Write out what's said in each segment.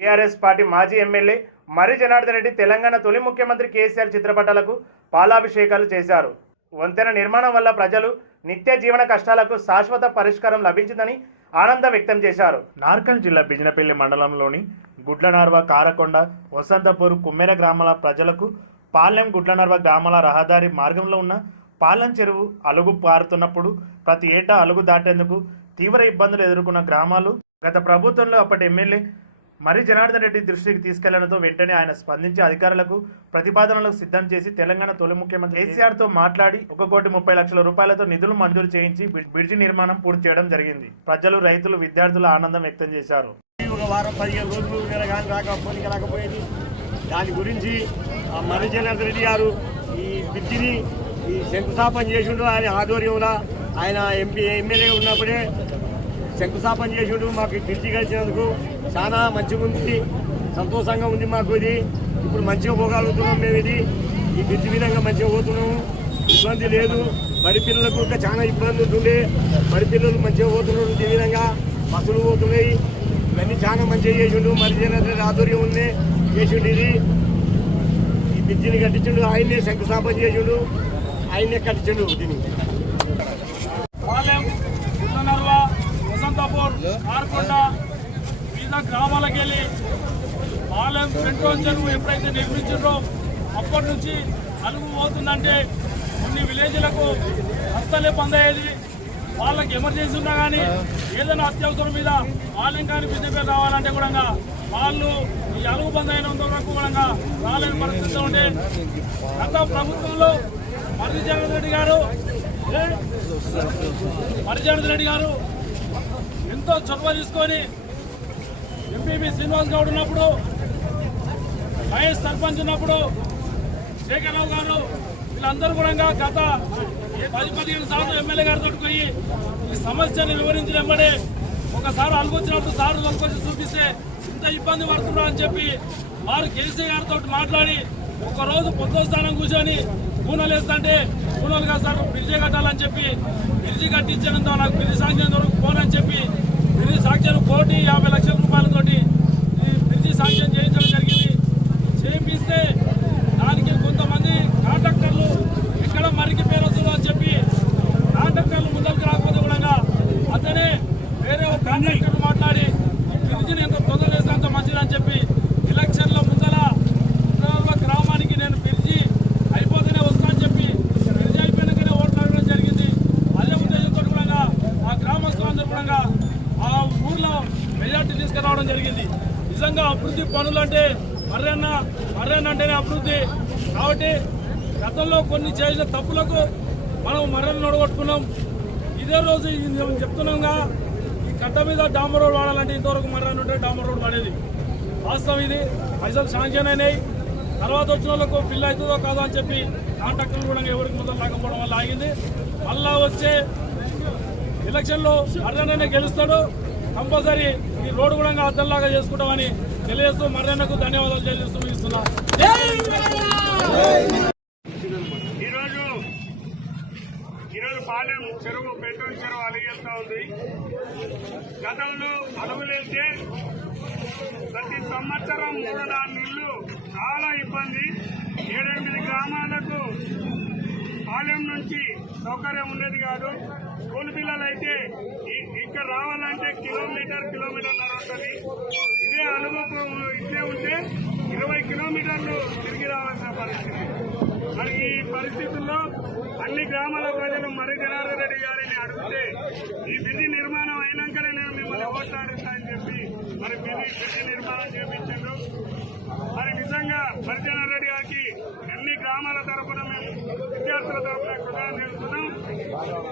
TRS party మాజీ MLA Marri Janardhan Reddy Telangana తొలి ముఖ్యమంత్రి కేసీఆర్ చిత్రపటాలకు పాలాభిషేకాలు చేశారు. వంతెన నిర్మాణం వల్ల ప్రజలు నిత్య జీవన కష్టాలకు శాశ్వత పరిష్కారం లభించిందని ఆనందం వ్యక్తం చేశారు. నార్కల్ జిల్లా బిజినపల్లి మండలంలోని గుడ్లనార్వ కారకొండ వసంతపూర్ కుమ్మెర గ్రామాల ప్రజలకు పాలెం గుడ్లనార్వ గ్రామాల రహదారి మార్గంలో ఉన్న పాలెం చెరువు అలుగు పారుతున్నప్పుడు ప్రతి ఏటా అలుగు దాటేందుకు తీవ్ర ఇబ్బందులు ఎదుర్కొన్న గ్రామాలు గత ప్రభుత్వంలో అప్పటి ఎమ్మెల్యే మరి జనార్దన్ రెడ్డి దృష్టికి తీసుకెళ్ళడంతో వెంటనే ఆయన స్పందించి అధికారులకు ప్రతిపాదనలకు సిద్ధం చేసి తెలంగాణ తొలి ముఖ్యమంత్రి కేసీఆర్తో మాట్లాడి ఒక కోటి ముప్పై లక్షల రూపాయలతో నిధులు మంజూరు చేయించి బ్రిడ్జి నిర్మాణం పూర్తి చేయడం జరిగింది. ప్రజలు రైతులు విద్యార్థులు ఆనందం వ్యక్తం చేశారు. ఒక వారం పదిహేను రోజులు రాకపోయి రాకపోయేది. దాని గురించి మరి మర్రి జనార్దన్ రెడ్డి గారు ఈ బ్రిడ్జిని ఈ శంకుస్థాపన చేసిండ్రు. ఆయన ఆధ్వర్యంలో ఆయన ఎంపీ ఎమ్మెల్యే ఉన్నప్పుడే శంకుస్థాపన చేసిండు మాకు ఈ కలిసినందుకు చాలా మంచిగా ఉంది సంతోషంగా ఉంది మాకు ఇది. ఇప్పుడు మంచిగా పోగలుగుతున్నాం మేము ఇది. ఈ బ్రిడ్జ్ విధంగా మంచిగా పోతున్నాము. ఇబ్బంది లేదు. బడి పిల్లలకు ఇంకా చాలా ఇబ్బంది ఉంటుంది బడి పిల్లలు మంచిగా పోతున్నారు ఈ విధంగా బస్సులు పోతున్నాయి. ఇవన్నీ చాలా మంచిగా చేసిండు. మరి జనార్దన్ ఆధ్వర్యం ఉంది చేసిండు ఇది. ఈ బ్రిడ్జిని కట్టించిండు. ఆయన్నే శంకుస్థాపన చేసిండు. ఆయన్నే కట్టించిండు దీన్ని పాలెం పుట్టనర్వ వసంతపూర్ ఆర్కొండ వివిధ గ్రామాలకు వెళ్ళి పాలెం పెట్రోల్ చెరువు ఎప్పుడైతే నిర్మించారో అప్పటి నుంచి అలుగు పోతుందంటే కొన్ని విలేజ్లకు హస్తలే పొందయ్యేది వాళ్ళకి ఎమర్జెన్సీ ఉన్నా కానీ ఏదైనా అత్యవసరం మీద పాలెం కానీ బీజేపీ రావాలంటే కూడా వాళ్ళు ఈ అలుగు బంద్ అయినంత వరకు కూడా రాలేని పరిస్థితి ఉండే గత ప్రభుత్వంలో మర్రి జగన్ రెడ్డి గారు ఏ? మరిజానద రెడ్డి గారు ఎంతో చొరవ తీసుకొని ఎంపీబీ శ్రీనివాస్ గౌడ్ ఉన్నప్పుడు వైఎస్ సర్పంచ్ ఉన్నప్పుడు శేఖరరావు గారు వీళ్ళందరూ కూడా గత పది పదిహేను సార్లు ఎమ్మెల్యే గారితో పోయి ఈ సమస్యను వివరించిన వెంబడే ఒకసారి అలుగొచ్చినప్పుడు సార్ అలుగొచ్చి చూపిస్తే ఇంత ఇబ్బంది పడుతున్నా అని చెప్పి వారు కేసీ గారితో మాట్లాడి ఒకరోజు పొద్దుస్థానం స్థానం కూర్చొని కూనలు వేస్తుంటే కూనలు కాదు సార్ బ్రిడ్జి కట్టాలని చెప్పి బ్రిడ్జి కట్టించినంత నాకు బ్రిడ్జి సాంక్షన్ వరకు పోనని చెప్పి బ్రిడ్జి సాంక్షన్ కోటి యాభై లక్షల రూపాయలతోటి ఈ బ్రిడ్జి సాంక్షన్ చేయించడం జరిగింది చేపిస్తే దానికి కొంతమంది కాంట్రాక్టర్లు ఎక్కడ మరికి పేరు వస్తుందో అని చెప్పి కాంట్రాక్టర్లు ముందరికి రాకపోతే కూడా అతనే వేరే ఒక కాంట్రాక్టర్ మాట్లాడి ఈ బ్రిడ్జిని ఎంత తొందర చేస్తే అంత మంచిదని చెప్పి ఎలక్షన్ల ముందల ఉత్తరాల గ్రామానికి నేను బ్రిడ్జి అయిపోతేనే వస్తా అని చెప్పి బ్రిడ్జి అయిపోయినాకనే ఓట్లు అడగడం జరిగింది అదే ఉద్దేశంతో కూడా ఆ గ్రామస్తులందరూ కూడా ఆ ఊర్లో మెజార్టీ తీసుకురావడం జరిగింది నిజంగా అభివృద్ధి పనులు అంటే మర్రన్న మర్రన్న అంటేనే అభివృద్ధి. కాబట్టి గతంలో కొన్ని చేసిన తప్పులకు మనం మర్రన్న నడగొట్టుకున్నాం. ఇదే రోజు మేము చెప్తున్నాంగా ఈ కట్ట మీద డాంబర్ రోడ్ వాడాలంటే ఇంతవరకు మర్రన్న ఉంటే డాంబర్ రోడ్ వాడేది. వాస్తవం ఇది. పైసలు శాంక్షన్ అయినాయి. తర్వాత వచ్చిన వాళ్ళకు బిల్ అవుతుందో కాదో అని చెప్పి కాంట్రాక్టర్లు కూడా ఎవరికి మొదలు రాకపోవడం వల్ల ఆగింది. మళ్ళా వచ్చే ఎలక్షన్లో మర్రన్ననే గెలుస్తాడు కంపల్సరీ ఈ రోడ్డు కూడా అద్దంలాగా చేసుకుంటామని తెలియజేస్తూ మరణకు ధన్యవాదాలు తెలియజేస్తూ ఇస్తున్నా ఈరోజు ఈరోజు పాలెం చెరువు పెట్రోల్ చెరువు అలిగేస్తా ఉంది. గతంలో అలుగులేస్తే ప్రతి సంవత్సరం మూడు నాలుగు చాలా ఇబ్బంది. ఏడెనిమిది గ్రామాలకు పాలెం నుంచి సౌకర్యం ఉండేది కాదు. స్కూల్ పిల్లలు అయితే ఇక్కడ రావాలంటే కిలోమీటర్ కిలోమీటర్ ఉంటుంది. ఇదే అనుభవం ఇట్లే ఉంటే ఇరవై కిలోమీటర్లు తిరిగి రావాల్సిన పరిస్థితి. మరి ఈ పరిస్థితుల్లో అన్ని గ్రామాల ప్రజలు మరి జనార్దన్ రెడ్డి గారిని అడిగితే ఈ బిజీ నిర్మాణం అయినాకనే నేను మిమ్మల్ని ఓట్లాడిస్తా అని చెప్పి మరి బిజీ బిజీ నిర్మాణం చేపించారు మరి నిజంగా మరి రెడ్డి గారికి అన్ని గ్రామాల తరపున మేము విద్యార్థుల తరపున కృతజ్ఞతలు చేస్తున్నాం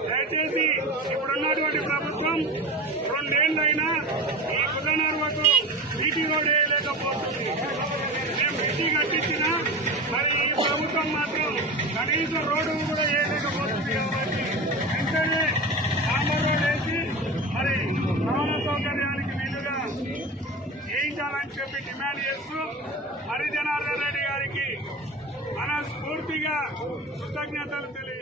దయచేసి ఇప్పుడున్నటువంటి ప్రభుత్వం రెండేళ్ళైనా ఈ కుదనర్వకు నీటి రోడ్ వేయలేకపోతుంది మేము బీటీ కట్టించినా మరి ఈ ప్రభుత్వం మాత్రం కనీసం రోడ్డు కూడా వేయలేకపోతుంది కాబట్టి వెంటనే డాంబర్ రోడ్ వేసి మరి రవాణా సౌకర్యానికి వీలుగా చేయించాలని చెప్పి డిమాండ్ చేస్తూ హరిజనార్దన్ రెడ్డి గారికి మనస్ఫూర్తిగా కృతజ్ఞతలు తెలియ